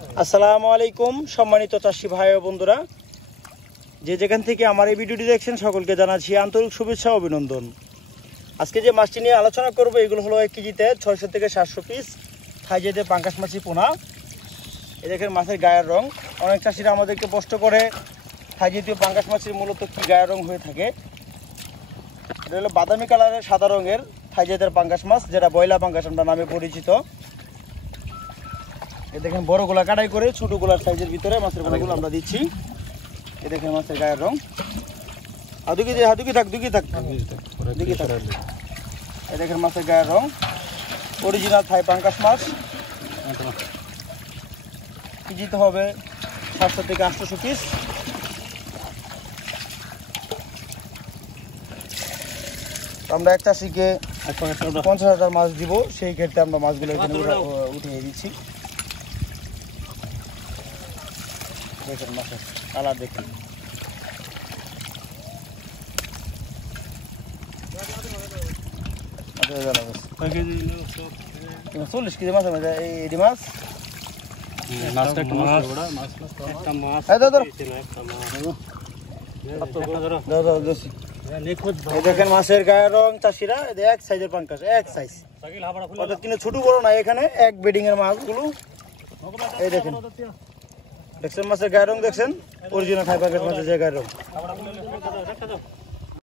আসসালামু আলাইকুম সম্মানিত চাষি ভাই ও বন্ধুরা, যে যেখান থেকে আমার এই ভিডিওটি দেখছেন সকলকে জানাচ্ছি আন্তরিক শুভেচ্ছা ও অভিনন্দন। আজকে যে মাছটি নিয়ে আলোচনা করব এগুলো হলো 1 কেজিতে 600 থেকে 700 পিস থাইজেতে পাঙ্গাস মাছি পোনা। এই দেখেন মাছের গায়ের রং। অনেক চাষিরা আমাদেরকে প্রশ্ন করে থাইজেতীয় পাঙ্গাস মাছের মূলত কি গায়ের রং হয়ে থাকে। এটা হলো বাদামি কালারের সাদা রঙের থাইজেতের পাঙ্গাস মাছ, যেটা বয়লা পাঙ্গাস আমরা নামে পরিচিত। এ দেখেন বড়গুলা কাটাই করে ছোটগুলার সাইজের ভিতরে মাছের পোনাগুলো আমরা দিচ্ছি। এ দেখেন মাছের গায়ের রং। এ দেখেন মাছের গায়ের রং, অরিজিনাল থাই পাঙ্গাস মাছ। কেজিতে হবে 700 থেকে 800 পিস। আমরা এক চাষিকে 50,000 মাছ দিব, সেই ক্ষেত্রে আমরা মাছগুলো এখানে উঠিয়ে দিচ্ছি। দেখেন মাছের কালার দেখুন। 40 কেজি মাছ এই মাছ। দেখেন মাছের গায়ের রং চাষিরা এক সাইজের পাঙ্গাস, এক সাইজ, কিন্তু ছোট বড় না, এখানে এক বেডিং এর মাছগুলো। এই দেখেন দেখছেন মাছের গায়ের রং, দেখছেন অরিজিনাল থাই পাঙ্গাস মাছের যে গায়ের রং।